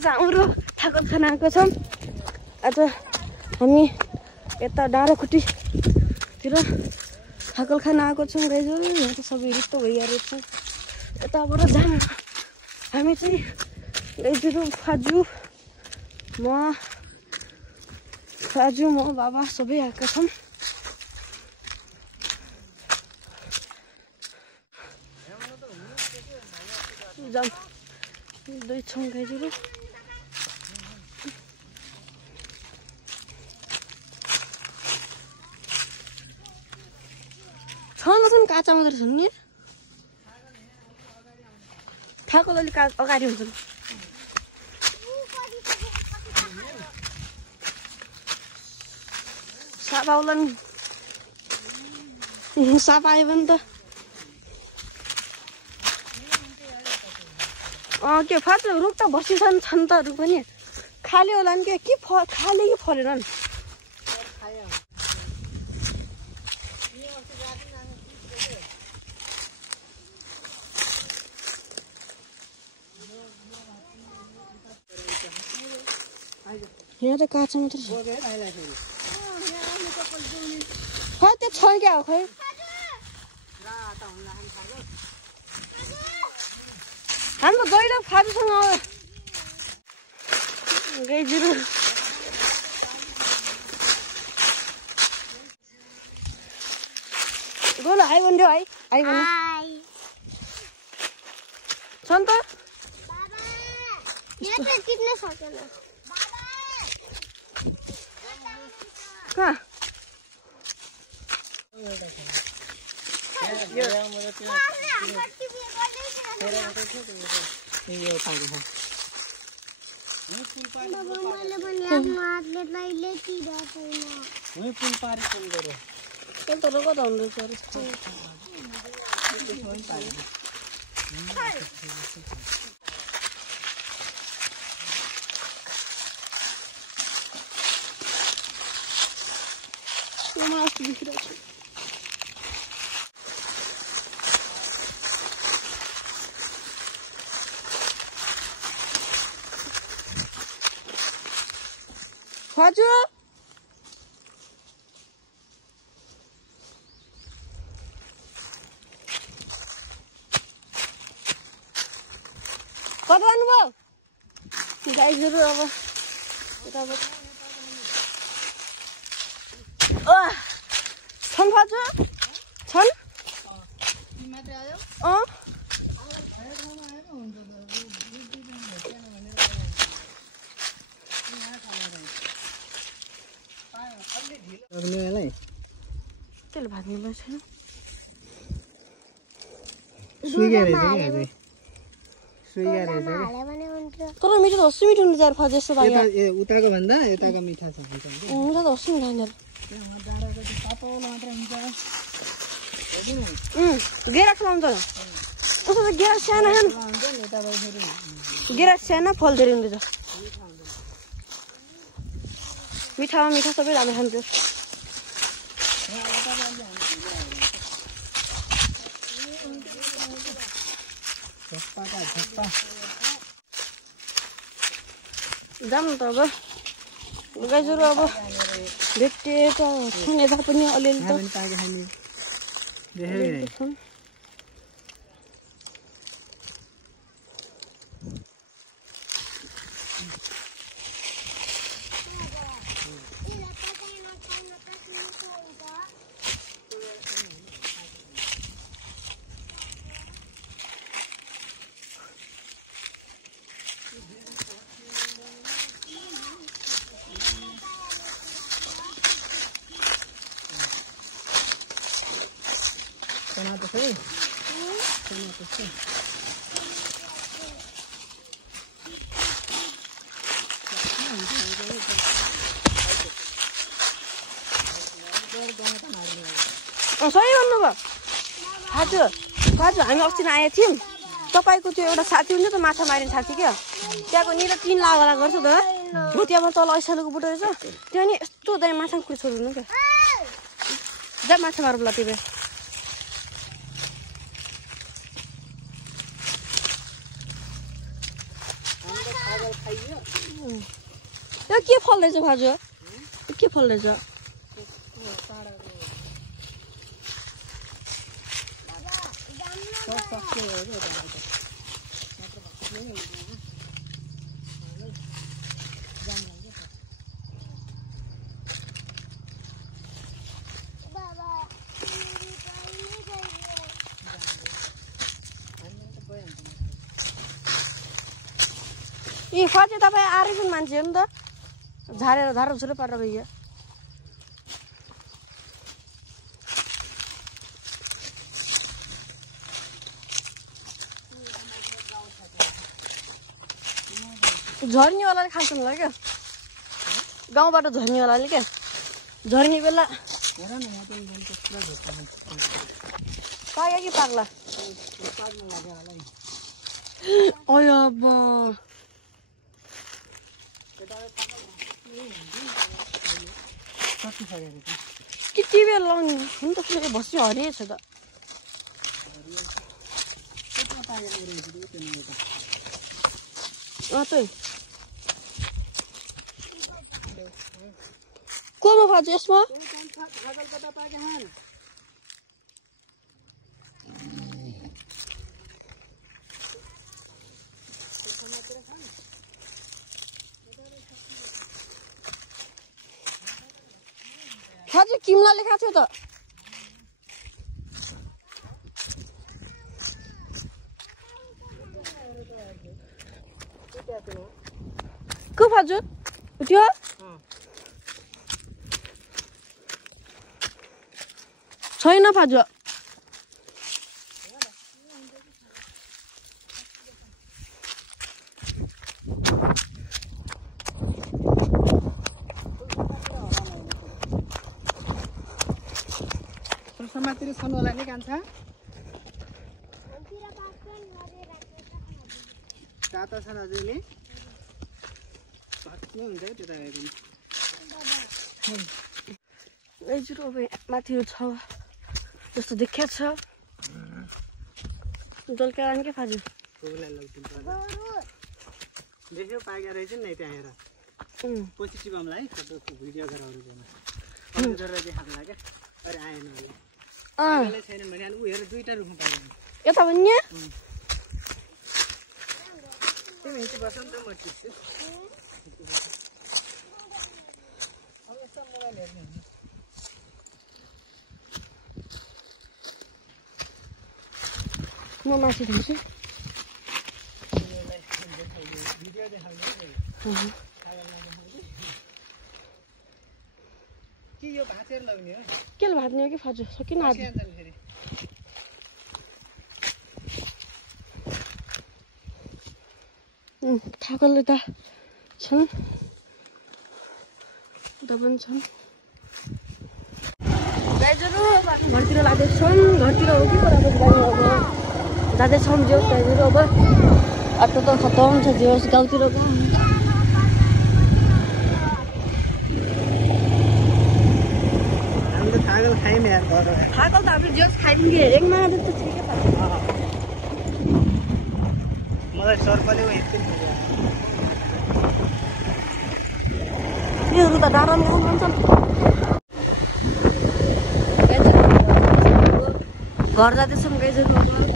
चाहिँ हाम्रो ठाकुर खाना आएको छौँ आज हामी यता डाँडाखुट्टीतिर ठाकुर खाना आएको छौँ गाइजहरू यहाँ त सबै रित्तो भइरहेको छ यताबाट जाम हामी चाहिँ गाइजहरू फाजु म बाबा सबै आएका छौँ जाम दुई छौँ गाइजहरू छन् काँचा मात्रै छन् नि ठाकुर अलिक अगाडि हुन्छन् सापा आउला नि सापा आयो भने त के फाट रुख त बसिछन् छन् त रुख पनि खाली होला नि के खाली कि फलेनन् यहाँ त काँचा मात्रै छ खै त्यो छ क्या हो खै हाम्रो गैडा फाटुसँग गाइजहरू गोलो हाई भन्यो है हाई भन्यो छ नि त कहाँ फाजु कता जानुभयो गाइजहरू अब छन् फाजु छन् त्यसले भाग्नु पर्छ तर मिठो त हस्सी मिठो हुन्छ यार फाज जस्तो लाग्यो उताको भन्दा यताको मिठा छ हुन्छ त हस्सी मिठो हुन्छ गेरा खुलाउँछ त्यसो त गेरा सानो गेरा सानो फल धेरै हुँदैछ मिठामा मिठा सबै राम्रो खान्थ्यो जाम त अब गाइजहरू अब भेटे त छन् यता पनि अलिअलि त सही भन्नुभयो हजुर हजुर हामी अस्ति आएका थियौँ तपाईँको त्यो एउटा साथी हुन्छ त माछा मारिने साथी क्या त्यहाँको नि त 3 लाख वाला गर्छ त भुटियामा तल ऐसालुको बुटो रहेछ त्यो नि यस्तो दाइ माछा कुरो छोड्नु क्या जा माछा मारौँला त्यो बेला यो के फल्दैछ भाजु यो के फल्दैछ यी फर्चे तपाईँ आरेको मान्छे हो नि त झारेर झारो झुरो पारेर गयो झर्नेवालाले खान्छ होला क्या गाउँबाट झर्नेवालाले क्या झर्ने बेला पाग्यो कि पाग्ला अब कि टिभीहरू लाउने नि त फेरि बसी हरिएछ त त्यही कोमा फाल्छ यसमा खाजे किमलाले खाथ्यो त को फाजु त्यो छैन फाजु समातिर सनोला नि कान्छ ताता छ हजुरले पाक्ने हुन्छ त्यो त एजुरो अब माथि छ जस्तो देखिया छ जलका आन के फाजु कोलाई लग्दिन्छ देख्यो पाएका रहेछ नि त्यहाँ हेर पोजिटिभ हमलाई फोटो भिडियो गराउनु पर्छ अनि गरेर देखाउनु लाग्यो अरे आएन होला अहिले छैन भने अनि उ हेर दुईटा रुखमा पाइदैन यता भन्ने तिमी हिँड्छु बस्नु त म टिप्छु अब यस्तो मोबाइल हेर्नु म माथि जान्छु भिडियो देखाउनु कि यो भाँचेर लाउने हो केले भाज्ने हो कि फाजु सकिन आज फेरि ठाकलले त छन् दबन छन् गाइजहरू घरतिर लाँदैछौँ घरतिर हो कि बराबर जाने अब जाँदैछौँ जोस् गाइजहरू अब अटो त खतम छ जोस् गाउँतिर थागल खाइम यार थाकल त हामीले जोस् खाइदिउँ कि एक मागा त ठिकै छ मलाई सर्पले एकछिन योहरू त डाँडामा खान्छन् घर जाँदैछौँ गाइजहरू